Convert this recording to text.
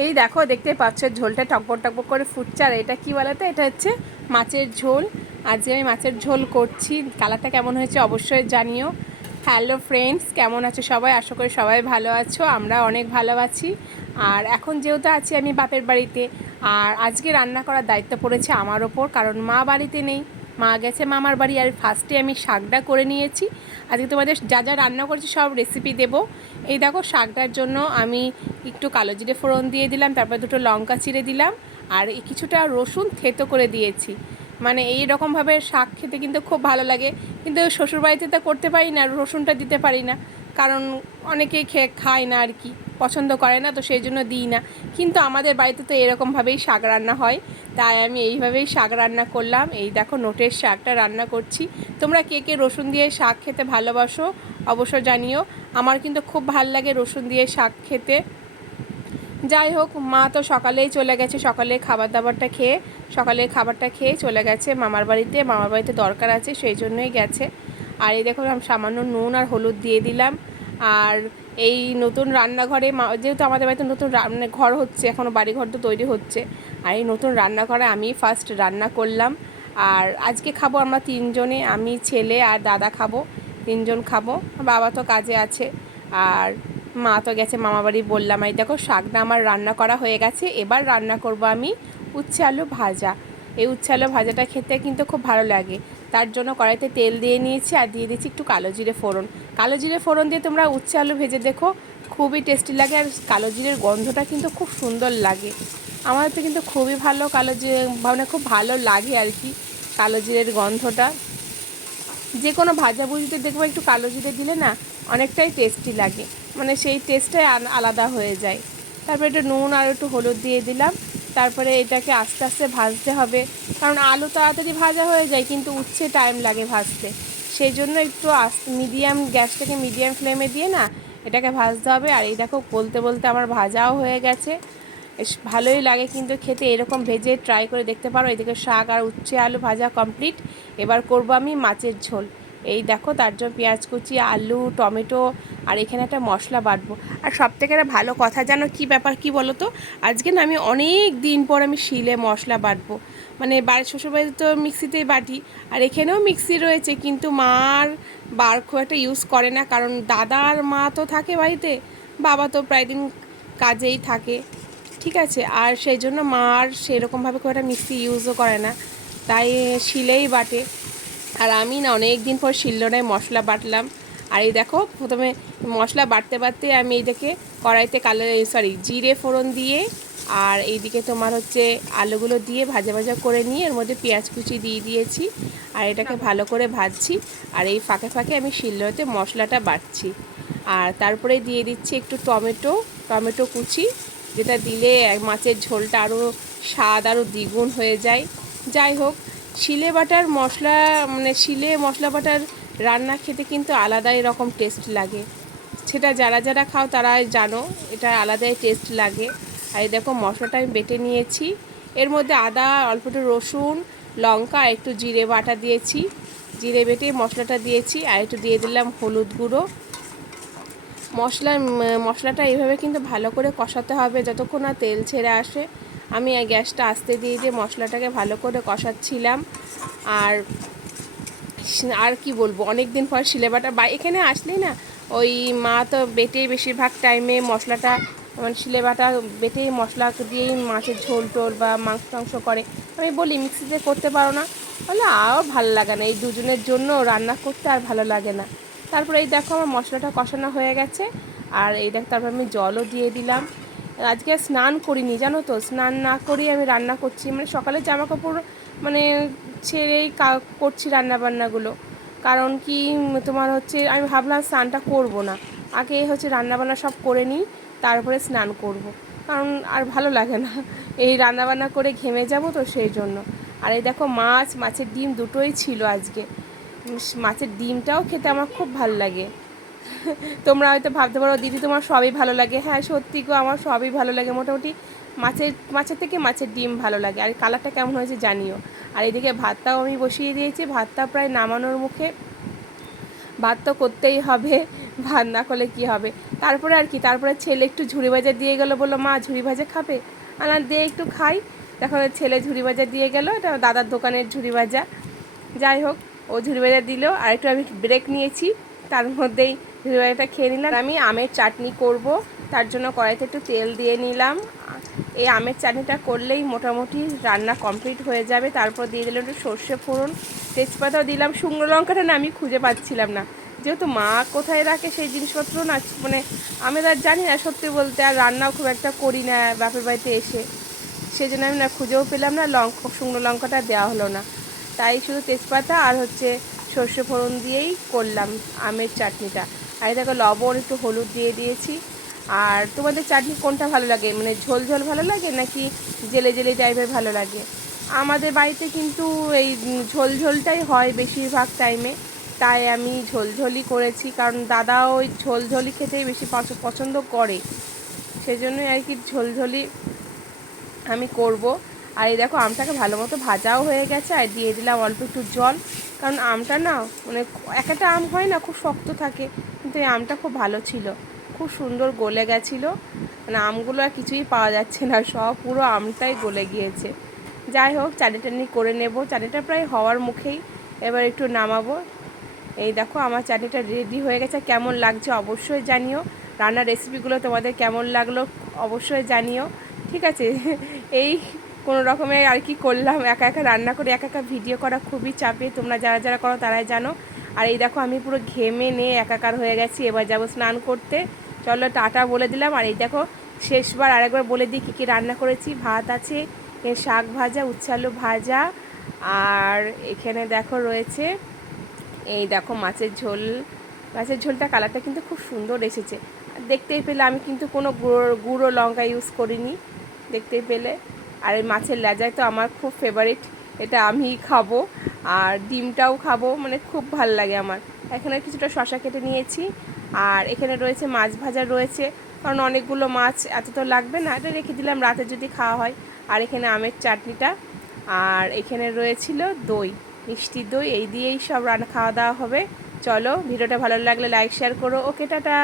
এই দেখো, দেখতে পাচ্ছ ঝোলটা টকবক টকবক করে ফুটছে। আর এটা কি বলতো, এটা হচ্ছে মাছের ঝোল। আজকে আমি মাছের ঝোল করছি। কালারটা কেমন হয়েছে অবশ্যই জানিও। হ্যালো ফ্রেন্ডস, কেমন আছো সবাই? আশা করি সবাই ভালো আছো, আমরা অনেক ভালো আছি। আর এখন যেহেতু আছি আমি বাপের বাড়িতে, আর আজকে রান্না করার দায়িত্ব পড়েছে আমার ওপর, কারণ মা বাড়িতে নেই, মা গেছে মামার বাড়ি। আর ফার্স্টে আমি শাকটা করে নিয়েছি। আজকে তোমাদের যা যা রান্না করেছি সব রেসিপি দেবো। এই দেখো, শাকটার জন্য আমি একটু কালো জিরে ফোড়ন দিয়ে দিলাম, তারপর দুটো লঙ্কা চিড়ে দিলাম, আর কিছুটা রসুন থেতো করে দিয়েছি। মানে এই রকমভাবে শাক খেতে কিন্তু খুব ভালো লাগে। কিন্তু শ্বশুরবাড়িতে তো করতে পারি না, রসুনটা দিতে পারি না, কারণ অনেকেই খায় না আর কি, পছন্দ করে না, তো সেই জন্য দিই না। কিন্তু আমাদের বাড়িতে তো এরকমভাবেই শাক রান্না হয়, তাই আমি এইভাবেই শাক রান্না করলাম। এই দেখো, নোটের শাকটা রান্না করছি। তোমরা কে কে রসুন দিয়ে শাক খেতে ভালোবাসো অবশ্য জানিও। আমার কিন্তু খুব ভাল লাগে রসুন দিয়ে শাক খেতে। যাই হোক, মা তো সকালেই চলে গেছে, সকালে খাবারটা খেয়ে চলে গেছে মামার বাড়িতে দরকার আছে, সেই জন্যই গেছে। আর এই দেখো, আমি সামান্য নুন আর হলুদ দিয়ে দিলাম। আর এই নতুন রান্নাঘরে যেহেতু আমাদের বাড়িতে নতুন ঘর হচ্ছে, এখনও বাড়িঘর তো তৈরি হচ্ছে, আর এই নতুন রান্নাঘরে আমি ফার্স্ট রান্না করলাম। আর আজকে খাবো আমরা তিনজনে, আমি, ছেলে আর দাদা খাবো, তিনজন খাবো। বাবা তো কাজে আছে, আর মা তো গেছে মামাবাড়ি বললাম। এই দেখো, শাকটা আমার রান্না করা হয়ে গেছে। এবার রান্না করব আমি উচ্ছে আলু ভাজা। এই উচ্ছে আলু ভাজাটা খেতে কিন্তু খুব ভালো লাগে। তার জন্য কড়াইতে তেল দিয়ে নিয়েছি, আর দিয়ে দিচ্ছি একটু কালো জিরে ফোড়ন। কালো জিরে ফোড়ন দিয়ে তোমরা উচ্ছে আলু ভেজে দেখো, খুবই টেস্টি লাগে। আর কালো জিরের গন্ধটা কিন্তু খুব সুন্দর লাগে। আমার তো কিন্তু খুবই ভালো কালো জিরে, মানে খুব ভালো লাগে আর কি কালো জিরের গন্ধটা। যে কোনো ভাজাভুজিতে দেখবো একটু কালো জিরে দিলে না অনেকটাই টেস্টি লাগে, মানে সেই টেস্টটাই আলাদা হয়ে যায়। তারপরে একটু নুন আর একটু হলুদ দিয়ে দিলাম। তারপরে এটাকে আস্তে আস্তে ভাজতে হবে, কারণ আলু তাড়াতাড়ি ভাজা হয়ে যায় কিন্তু উচ্ছে টাইম লাগে ভাজতে। সেই জন্য একটু গ্যাসটাকে মিডিয়াম ফ্লেমে দিয়ে না এটাকে ভাজতে হবে। আর এই দেখো, বলতে বলতে আমার ভাজাও হয়ে গেছে। বেশ ভালোই লাগে কিন্তু খেতে, এরকম ভেজে ট্রাই করে দেখতে পারো। এদিকে শাক আর উচ্ছে আলু ভাজা কমপ্লিট। এবার করব আমি মাছের ঝোল। এই দেখো, তার জন্য পেঁয়াজ কুচি, আলু, টমেটো, আর এখানে একটা মশলা বাটবো। আর সবথেকে একটা ভালো কথা জানো কি ব্যাপার, কি বলো তো, আজকে না আমি অনেক দিন পর আমি শিলে মশলা বাটবো। মানে বাড়ির শ্বশুরবাড়িতে তো মিক্সিতেই বাটি, আর এখানেও মিক্সি রয়েছে, কিন্তু মার বার খুব একটা ইউজ করে না, কারণ দাদা আর মা তো থাকে বাড়িতে, বাবা তো প্রায় দিন কাজেই থাকে, ঠিক আছে। আর সেই জন্য মা আর সেরকমভাবে খুব একটা মিক্সি ইউজও করে না, তাই শিলেই বাটে। আর আমি না অনেক দিন পর শিলনোড়ায় মশলা বাটলাম। আর এই দেখো, প্রথমে মশলা বাটতে বাটতে আমি এইদিকে কড়াইতে জিরে ফোড়ন দিয়ে, আর এইদিকে তোমার হচ্ছে আলুগুলো দিয়ে ভাজা ভাজা করে নিয়ে এর মধ্যে পেঁয়াজ কুচি দিয়ে দিয়েছি, আর এটাকে ভালো করে ভাজছি। আর এই ফাঁকে ফাঁকে আমি শিলনোড়াতে মশলাটা বাটছি। আর তারপরে দিয়ে দিচ্ছি একটু টমেটো কুচি, যেটা দিলে মাছের ঝোলটা আরও স্বাদ আরও দ্বিগুণ হয়ে যায়। যাই হোক, শিলে বাটার মশলা, মানে শিলে মশলা বাটার রান্না খেতে কিন্তু আলাদাই রকম টেস্ট লাগে। সেটা যারা যারা খাও তারাই জানো, এটা আলাদাই টেস্ট লাগে। আর এই দেখো, মশলাটা আমি বেটে নিয়েছি। এর মধ্যে আদা, অল্প একটু রসুন, লঙ্কা, একটু জিরে বাটা দিয়েছি, জিরে বেটে মশলাটা দিয়েছি। আর একটু দিয়ে দিলাম হলুদ গুঁড়ো। মশলাটা এইভাবে কিন্তু ভালো করে কষাতে হবে যতক্ষণ না তেল ছেড়ে আসে। আমি গ্যাসটা আস্তে দিয়ে দিয়ে মশলাটাকে ভালো করে কষাচ্ছিলাম। আর আর কি বলবো, অনেক দিন পর শিলেবাটা এখানে আসলেই না ওই মা তো বেটেই বেশিরভাগ টাইমে মশলাটা, মানে শিলেবাটা বেটেই মশলা দিয়েই মাছের ঝোল টোল বা মাংস টাংস করে। আমি বলি মিক্সিতে করতে পারো না, বলে আরও ভালো লাগে না, এই দুজনের জন্য রান্না করতে আর ভালো লাগে না। তারপরে এই দেখো, আমার মশলাটা কষানো হয়ে গেছে। আর এই দেখো, তারপর আমি জলও দিয়ে দিলাম। আজকে স্নান করিনি জানো তো, স্নান না করেই আমি রান্না করছি, মানে সকালে জামা কাপড় মানে ছেড়েই করছি রান্নাবান্নাগুলো। কারণ কি তোমার হচ্ছে, আমি ভাবলাম স্নানটা করব না, আগে হচ্ছে রান্নাবান্না সব করে নিই, তারপরে স্নান করব, কারণ আর ভালো লাগে না এই রান্নাবান্না করে ঘেমে যাব, তো সেই জন্য। আর এই দেখো, মাছের ডিম দুটোই ছিল আজকে। মাছের ডিমটাও খেতে আমার খুব ভালো লাগে। তোমরা হয়তো ভাবতে পারো দিদি তোমার সবই ভালো লাগে, হ্যাঁ সত্যি গো, আমার সবই ভালো লাগে মোটামুটি। মাছের থেকে মাছের ডিম ভালো লাগে। আর কালারটা কেমন হয়েছে জানিও। আর এদিকে ভাতটাও আমি বসিয়ে দিয়েছি, ভাতটা প্রায় নামানোর মুখে। ভাত তো করতেই হবে, ভাত না করলে কী হবে। তারপরে আর কি, তারপরে ছেলে একটু ঝুড়ি ভাজা দিয়ে গেলো, বললো মা ঝুড়ি ভাজা খাবে, আনা দে একটু খাই। দেখো ছেলে ঝুড়ি ভাজা দিয়ে গেলো, এটা দাদার দোকানের ঝুড়ি ভাজা। যাই হোক, ও ঝুড়ি ভাজা দিল, আর একটু আমি ব্রেক নিয়েছি, তার মধ্যেই ঝুড়ি ভাজাটা খেয়ে নিলাম। আমি আমের চাটনি করব, তার জন্য কড়াইতে একটু তেল দিয়ে নিলাম। এই আমের চাটনিটা করলেই মোটামুটি রান্না কমপ্লিট হয়ে যাবে। তারপর দিয়ে দিলাম একটু সর্ষে ফোড়ন, তেজপাতাও দিলাম। শুকনো লঙ্কাটা না আমি খুঁজে পাচ্ছিলাম না, যেহেতু মা কোথায় রাখে সেই জিনিসপত্র না, মানে আমি আর জানি না সত্যি বলতে, আর রান্নাও খুব একটা করি না বাপের বাড়িতে এসে, সেই জন্য আমি না খুঁজেও পেলাম না, শুকনো লঙ্কাটা দেওয়া হলো না। তাই শুধু তেজপাতা আর হচ্ছে সর্ষে ফোড়ন দিয়েই করলাম আমের চাটনিটা। আর দেখো লবণ একটু হলুদ দিয়ে দিয়েছি। আর তোমাদের চাটনি কোনটা ভালো লাগে, মানে ঝোল ঝোল ভালো লাগে নাকি জেলে জেলে টাইপের ভালো লাগে? আমাদের বাড়িতে কিন্তু এই ঝোল ঝোলটাই হয় বেশিরভাগ টাইমে, তাই আমি ঝোল ঝোলই করেছি, কারণ দাদা ওই ঝোল ঝোলই খেতেই বেশি পছন্দ করে, সেই জন্যই আর কি ঝোল ঝোলই আমি করব। আর এই দেখো আমটাকে ভালো মতো ভাজাও হয়ে গেছে, আর দিয়ে দিলাম অল্প একটু জল, কারণ আমটা না মানে এক একটা আম হয় না খুব শক্ত থাকে, কিন্তু এই আমটা খুব ভালো ছিল, খুব সুন্দর গলে গেছিলো, মানে আমগুলো আর কিছুই পাওয়া যাচ্ছে না, সব পুরো আমটাই গলে গিয়েছে। যাই হোক, চাটনি টাটনি করে নেব, চাটনিটা প্রায় হওয়ার মুখেই, এবার একটু নামাবো। এই দেখো আমার চাটনিটা রেডি হয়ে গেছে। কেমন লাগছে অবশ্যই জানিও, রান্নার রেসিপিগুলো তোমাদের কেমন লাগলো অবশ্যই জানিও, ঠিক আছে? এই কোনো রকমের আর কি করলাম, একা একা রান্না করে একা একা ভিডিও করা খুবই চাপে, তোমরা যারা যারা করো তারাই জানো। আর এই দেখো আমি পুরো ঘেমে নিয়ে একাকার হয়ে গেছি, এবার যাবো স্নান করতে। চলো টাটা বলে দিলাম। আর এই দেখো শেষবার আরেকবার বলে দিই কী কী রান্না করেছি। ভাত আছে, শাক ভাজা, উচ্ছে আলু ভাজা, আর এখানে দেখো রয়েছে এই দেখো মাছের ঝোল। মাছের ঝোলটা কালারটা কিন্তু খুব সুন্দর এসেছে, দেখতেই পেলে আমি কিন্তু কোনো গুঁড়ো লঙ্কা ইউজ করিনি, দেখতেই পেলে। আর এই মাছের লেজাই তো আমার খুব ফেভারিট, এটা আমিই খাবো, আর ডিমটাও খাবো, মানে খুব ভাল লাগে আমার। এখানে কিছুটা শশা কেটে নিয়েছি, আর এখানে রয়েছে মাছ ভাজা রয়েছে, কারণ অনেকগুলো মাছ এত তো লাগবে না, এটা রেখে দিলাম রাতে যদি খাওয়া হয়। আর এখানে আমের চাটনিটা, আর এখানে রয়েছিল দই, মিষ্টি দই, এই দিয়েই সব খাওয়া দাওয়া হবে। চলো, ভিডিওটা ভালো লাগলে লাইক শেয়ার করো। ওকে, টাটা।